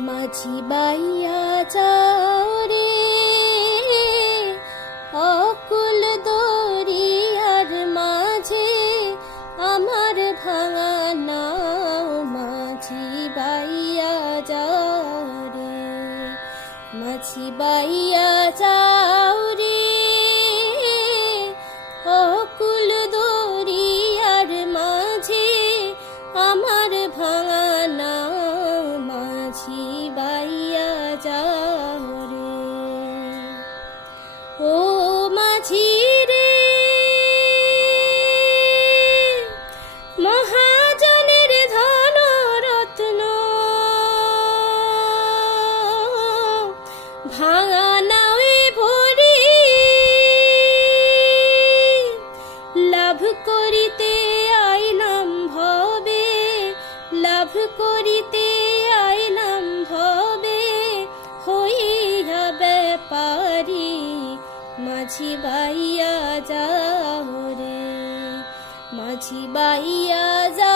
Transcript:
মাঝি বাইয়া যাও রে অকুল দরিয়ার মাঝে আমার ভাঙা নাও মাঝি বাইয়া যাও রে মাঝি বাইয়া যাও রে অকুল দরিয়ার মাঝে আমার ভাঙা নাও মাঝি বাইয়া যাও রে ও মাঝি রে মহাজনের ধন রত্ন ভাঙা নাওয়ে ভরি লাভ করিতে আইলাম ভবে লাভ করিতে আইলাম ভবে হইয়া ব্যাপারি মাঝি বাইয়া যাও রে মাঝি বাইয়া যাও